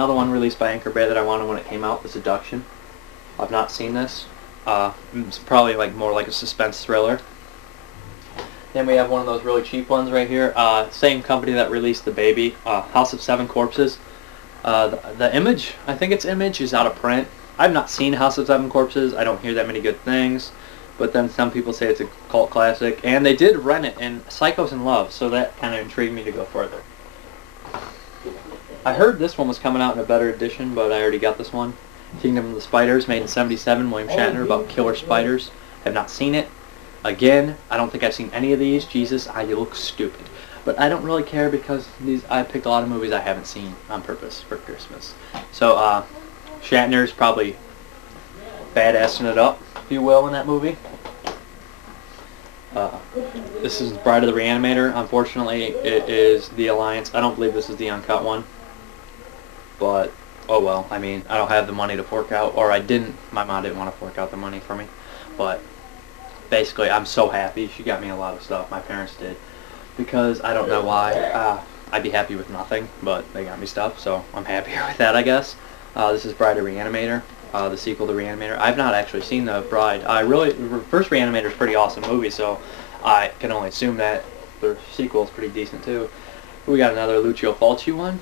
another one released by Anchor Bay that I wanted when it came out, The Seduction. I've not seen this. It's probably like more like a suspense thriller. Then we have one of those really cheap ones right here. Same company that released The Baby, House of Seven Corpses. The Image, I think it's Image, is out of print. I've not seen House of Seven Corpses. I don't hear that many good things. But then some people say it's a cult classic. And they did rent it in Psychos in Love, so that kind of intrigued me to go further. I heard this one was coming out in a better edition, but I already got this one. Kingdom of the Spiders, made in '77, William Shatner, about killer spiders. Have not seen it. Again, I don't think I've seen any of these. Jesus, I look stupid. But I don't really care because I picked a lot of movies I haven't seen on purpose for Christmas. So, Shatner's probably badassing it up, if you will, in that movie. This is Bride of the Re-animator. Unfortunately, it is the Alliance. I don't believe this is the uncut one. But, oh well. I mean, I don't have the money to fork out. Or I didn't. My mom didn't want to fork out the money for me. But, basically, I'm so happy. She got me a lot of stuff. My parents did. Because I don't know why. I'd be happy with nothing. But they got me stuff. So, I'm happier with that, I guess. This is Bride of Re-animator. The sequel to Re-animator. I've not actually seen The Bride. The first Re-animator is a pretty awesome movie, so I can only assume that the sequel is pretty decent too. We got another Lucio Fulci one.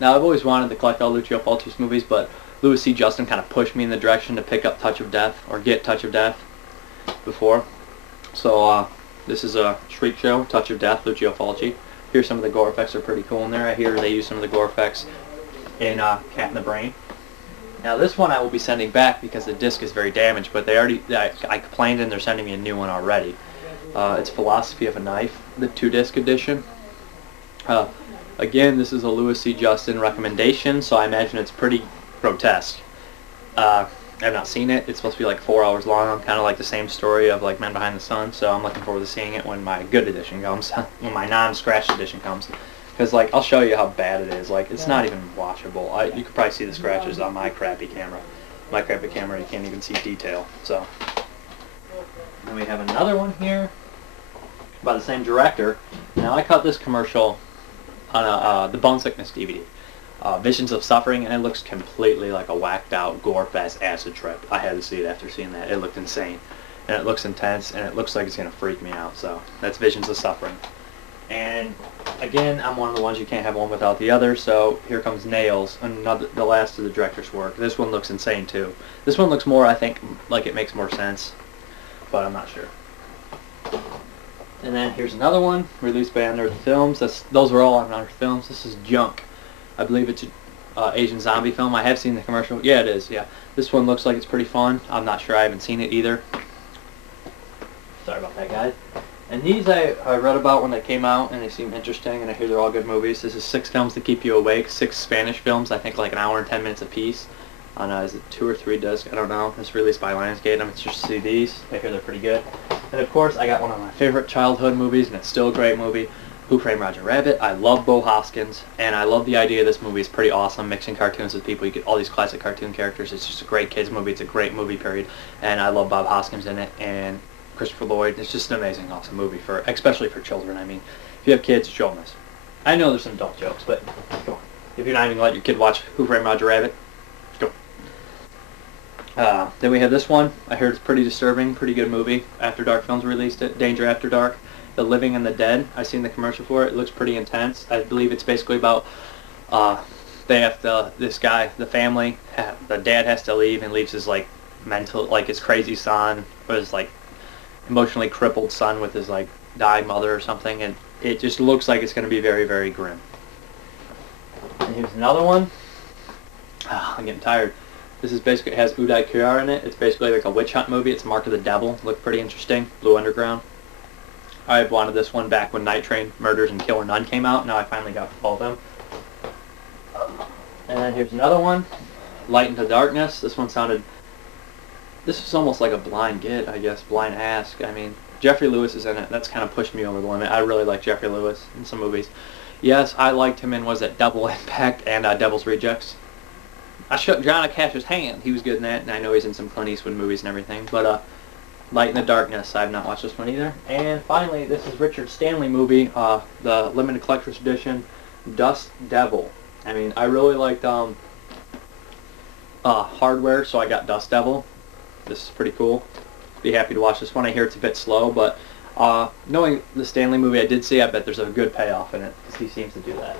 Now I've always wanted to collect all Lucio Fulci's movies, but Louis C. Justin kind of pushed me in the direction to pick up Touch of Death, or get Touch of Death before. So this is a Shriek Show, Touch of Death, Lucio Fulci. Here's some of the gore effects are pretty cool in there. I hear they use some of the gore effects in Cat in the Brain. Now this one I will be sending back because the disc is very damaged, but I complained and they're sending me a new one already. It's Philosophy of a Knife, the 2-disc edition. Again, this is a Louis C. Justin recommendation, so I imagine it's pretty grotesque. I've not seen it. It's supposed to be like 4 hours long, kind of like the same story of like Men Behind the Sun, so I'm looking forward to seeing it when my good edition comes, when my non-scratched edition comes. Because, like, I'll show you how bad it is. Like, it's not even watchable. You could probably see the scratches on my crappy camera. My crappy camera, you can't even see detail. So, then we have another one here by the same director. Now, I caught this commercial on the Bone Sickness DVD. Visions of Suffering, and it looks completely like a whacked-out, gore-fest acid trip. I had to see it after seeing that. It looked insane. And it looks intense, and it looks like it's going to freak me out. So, that's Visions of Suffering. And again, I'm one of the ones you can't have one without the other, so here comes Nails, the last of the director's work. This one looks insane too. This one looks more, I think, like it makes more sense, but I'm not sure. And then here's another one, released by Unearthed Films. Those are all on Unearthed Films. This is Junk. I believe it's an Asian zombie film. I have seen the commercial. Yeah, it is, yeah. This one looks like it's pretty fun. I'm not sure. I haven't seen it either. Sorry about that, guys. And these I read about when they came out, and they seem interesting, and I hear they're all good movies. This is 6 films to keep you awake, 6 Spanish films, I think like an hour and 10 minutes apiece. On is it 2 or 3 discs? I don't know. It's released by Lionsgate. I'm interested to see these. I hear they're pretty good. And of course, I got one of my favorite childhood movies, and it's still a great movie, Who Framed Roger Rabbit. I love Bo Hoskins, and I love the idea of this movie. It's pretty awesome, mixing cartoons with people. You get all these classic cartoon characters. It's just a great kids movie. It's a great movie, period. And I love Bob Hoskins in it, and Christopher Lloyd. It's just an amazing, awesome movie, especially for children. I mean, if you have kids, show them this. I know there's some adult jokes, but come on. If you're not even going to let your kid watch Who Framed Roger Rabbit, go. Then we have this one. I heard it's pretty disturbing, pretty good movie. After Dark Films released it. Danger After Dark. The Living and the Dead. I've seen the commercial for it. It looks pretty intense. I believe it's basically about this guy, the family, the dad has to leave and leaves his like his crazy son, or his like emotionally crippled son with his like dying mother or something, and it just looks like it's going to be very, very grim. And here's another one. I'm getting tired. This is basically, it has Uday Kirar in it. It's basically like a witch hunt movie. It's Mark of the Devil. Looked pretty interesting. Blue Underground. I wanted this one back when Night Train, Murders, and Killer Nun came out. Now I finally got all of them. And then here's another one. Light into Darkness. This is almost like a blind get, I guess. Blind ask. I mean, Jeffrey Lewis is in it. That's kind of pushed me over the limit. I really like Jeffrey Lewis in some movies. Yes, I liked him in, was it Double Impact and Devil's Rejects? I shook Johnny Cash's hand. He was good in that, and I know he's in some Clint Eastwood movies and everything. But Light in the Darkness, I have not watched this one either. And finally, this is Richard Stanley movie, the limited collector's edition, Dust Devil. I mean, I really liked Hardware, so I got Dust Devil. This is pretty cool. Be happy to watch this one. I hear it's a bit slow, but knowing the Stanley movie I did see, I bet there's a good payoff in it, because he seems to do that.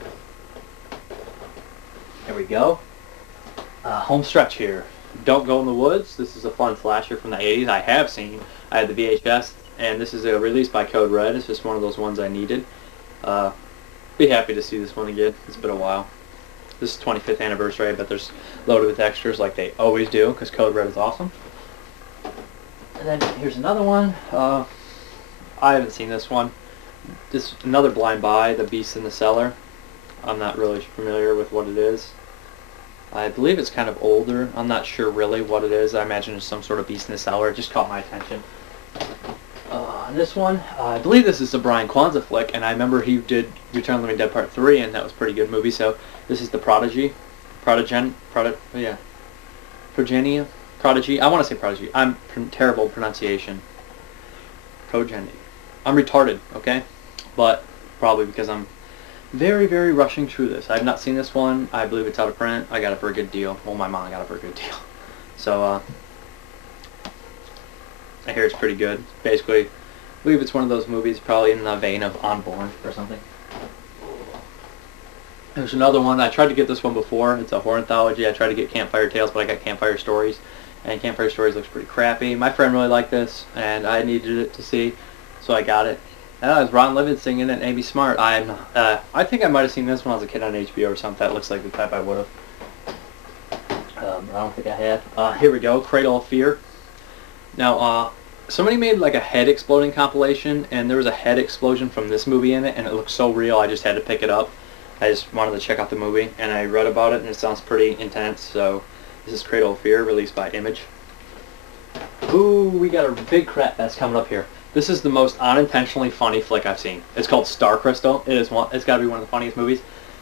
There we go. Home stretch here. Don't Go in the Woods. This is a fun slasher from the 80s. I have seen. I had the VHS, and this is a release by Code Red. It's just one of those ones I needed. Be happy to see this one again. It's been a while. This is 25th anniversary. I bet there's loaded with extras like they always do, because Code Red is awesome. And then here's another one. I haven't seen this one. This another Blind Buy, The Beast in the Cellar. I'm not really familiar with what it is. I believe it's kind of older. I'm not sure really what it is. I imagine it's some sort of Beast in the Cellar. It just caught my attention. This one, I believe this is a Brian Kwanzaa flick, and I remember he did Return of the Living Dead Part 3, and that was a pretty good movie. So this is the Prodigy. Prodigy. I want to say Prodigy. I'm terrible pronunciation. Progeny. I'm retarded, okay? But probably because I'm very, very rushing through this. I have not seen this one. I believe it's out of print. I got it for a good deal. Well, my mom got it for a good deal. So, I hear it's pretty good. Basically, I believe it's one of those movies probably in the vein of Unborn or something. There's another one. I tried to get this one before. It's a horror anthology. I tried to get Campfire Tales, but I got Campfire Stories. And Campfire Stories looks pretty crappy. My friend really liked this, and I needed it to see, so I got it. It was Ron Livingston in it, and Amy Smart. I think I might have seen this when I was a kid on HBO or something. That looks like the type I would have. I don't think I have. Here we go, Cradle Fear. Now, somebody made like a head exploding compilation, and there was a head explosion from this movie in it, and it looked so real I just had to pick it up. I just wanted to check out the movie, and I read about it, and it sounds pretty intense, so this is Cradle Fear, released by Image. Ooh, we got a big crap fest coming up here. This is the most unintentionally funny flick I've seen. It's called Star Crystal. It's got to be one of the funniest movies.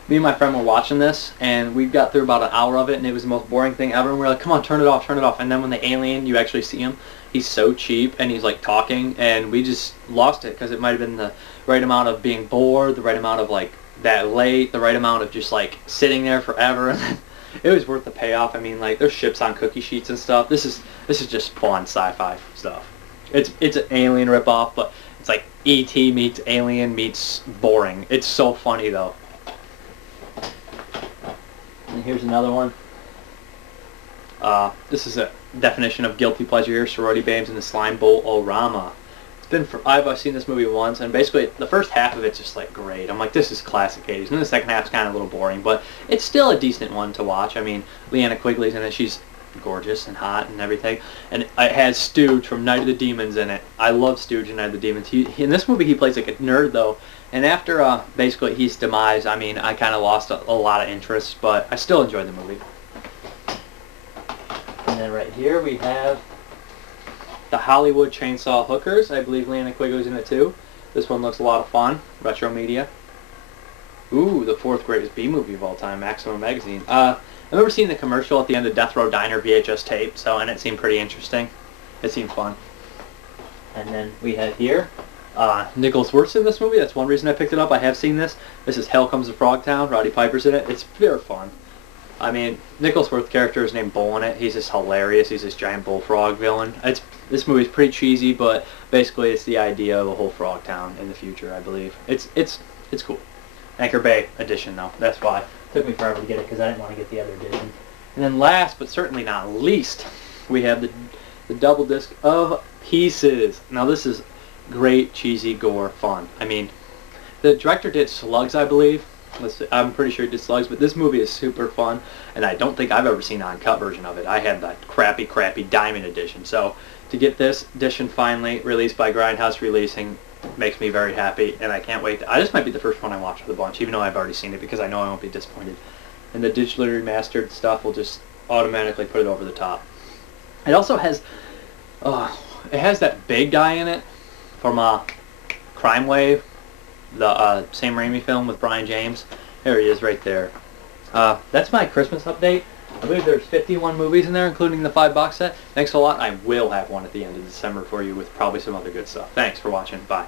Me and my friend were watching this, and we got through about an hour of it, and it was the most boring thing ever. And we were like, come on, turn it off, turn it off. And then when the alien, you actually see him, he's so cheap, and he's like talking, and we just lost it, because it might have been the right amount of being bored, the right amount of like that late, the right amount of just like sitting there forever. And it was worth the payoff. I mean, like, there's ships on cookie sheets and stuff. This is just fun sci-fi stuff. It's an Alien ripoff, but it's like E.T. meets Alien meets boring. It's so funny though. And here's another one. This is a definition of guilty pleasure here: Sorority Babes and the Slime Bowl Orama. I've seen this movie once, and basically the first half of it's just like great. I'm like, this is classic 80s, and then the second half's kind of a little boring, but it's still a decent one to watch. I mean, Leanna Quigley's in it. She's gorgeous and hot and everything, and it has Stooge from Night of the Demons in it. I love Stooge in Night of the Demons. In this movie he plays like a nerd though, and after basically his demise, I mean, I kind of lost a lot of interest, but I still enjoyed the movie. And then right here we have the Hollywood Chainsaw Hookers. I believe Leanna Quigley's in it too. This one looks a lot of fun. Retro media. Ooh, the fourth greatest B movie of all time, Maximum Magazine. I remember seeing the commercial at the end of Death Row Diner VHS tape, and it seemed pretty interesting. It seemed fun. And then we have here Nicholas Wirtz in this movie. That's one reason I picked it up. I have seen this. This is Hell Comes to Frogtown. Roddy Piper's in it. It's very fun. I mean, Nicholas Wirtz's character is named Bull in it. He's just hilarious. He's this giant bullfrog villain. This movie's pretty cheesy, but basically it's the idea of a whole frog town in the future, I believe. It's cool. Anchor Bay edition, though. That's why. It took me forever to get it, because I didn't want to get the other edition. And then last, but certainly not least, we have the double disc of Pieces. Now this is great, cheesy, gore fun. I mean, the director did Slugs, I believe. I'm pretty sure he did Slugs, but this movie is super fun, and I don't think I've ever seen an uncut version of it. I had that crappy Diamond edition. So to get this edition finally released by Grindhouse Releasing makes me very happy, and I can't wait. This might be the first one I watch with a bunch, even though I've already seen it, because I know I won't be disappointed. And the digitally remastered stuff will just automatically put it over the top. It also has, that big guy in it from Crime Wave, the Sam Raimi film with Brian James. There he is right there. That's my Christmas update. I believe there's 51 movies in there, including the 5 box set. Thanks a lot. I will have one at the end of December for you with probably some other good stuff. Thanks for watching. Bye.